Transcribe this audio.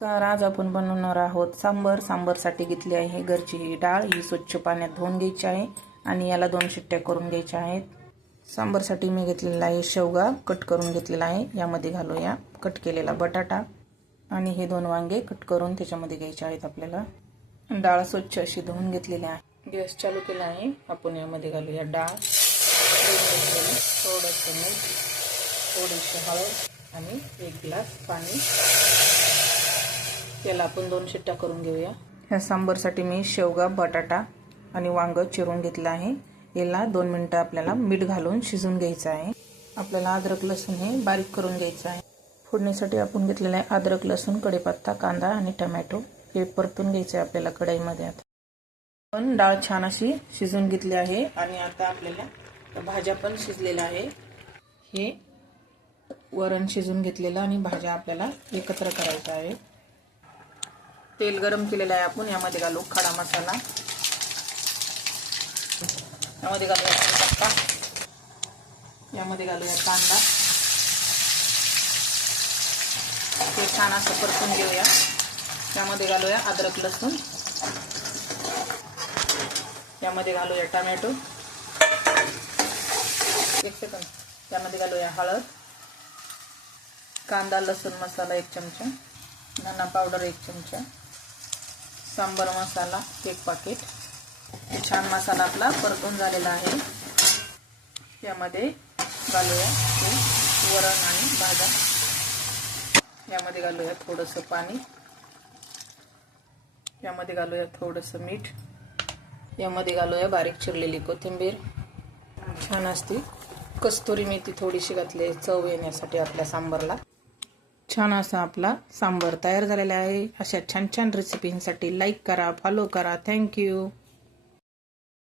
तर आज आपण बनवणार आहोत सांबर. सांबरसाठी घेतली आहे घरची ही डाळ. ही स्वच्छ पाण्यात धुवून घ्यायची आहे आणि याला 2 शिट्ट्या करून घ्यायच्या आहेत. सांबरसाठी मी घेतलेला आहे शेवगा कट करून घेतलेला आहे. यामध्ये घालूया कट केलेला बटाटा आणि हे 2 वांगे कट करून त्याच्यामध्ये घ्यायचे आहेत. आपल्याला डाळ स्वच्छ अशी धुवून घेतलेली आहे. गॅस चालू केला आहे. आपण यामध्ये घालूया डाळ, थोडंसं मीठ, थोडीशी हळद आणि 1 ग्लास पाणी. याला आपण 2 शिट्ट्या करून घेऊया. ह्या सांबरसाठी मी शेवगा, बटाटा आणि वांग चिरून घेतलं आहे. याला 2 मिनिटं आपल्याला मीठ घालून शिजवून घ्यायचं आहे. आपल्याला अद्रक लसूण हे बारीक करून घ्यायचं आहे. फोडणीसाठी आपण घेतलेलं आहे अद्रक लसूण, कढीपत्ता, कांदा आणि टोमॅटो. हे परतून घ्यायचं आहे आपल्याला कढईमध्ये. आता पण डाळ छान अशी शिजवून घेतली आहे आणि आता आपल्याला भाज्या पण शिजलेल्या आहे. हे वरण शिजवून घेतलेलं आणि भाज्या आपल्याला एकत्र करायच्या आहे. तेल गरम केलेलं आहे. आपण यामध्ये घालू खडा मसाला, यामध्ये घालूया कढीपत्ता, यामध्ये घालूया कांदा. हे छान असं परतून घेऊया. यामध्ये घालूया अद्रक लसूण, यामध्ये घालूया टोमॅटो, 1 सेकंद. यामध्ये घालूया हळद, कांदा लसूण मसाला 1 चमचा, धना पावडर 1 चमचा, सांबर मसाला 1 पाकिट. छान मसाला आपला परतून झालेला आहे. यामध्ये घालूया वरण आणि भाज्या. यामध्ये घालूया थोडंसं पाणी, यामध्ये घालूया थोडंसं मीठ, यामध्ये घालूया बारीक चिरलेली कोथिंबीर. छान असती कस्तुरी मेथी थोडीशी घातली चव येण्यासाठी आपल्या सांबरला. छान असा आपला सांबर तयार झालेला आहे. अशा छान छान रेसिपींसाठी लाईक करा, फॉलो करा. थँक्यू.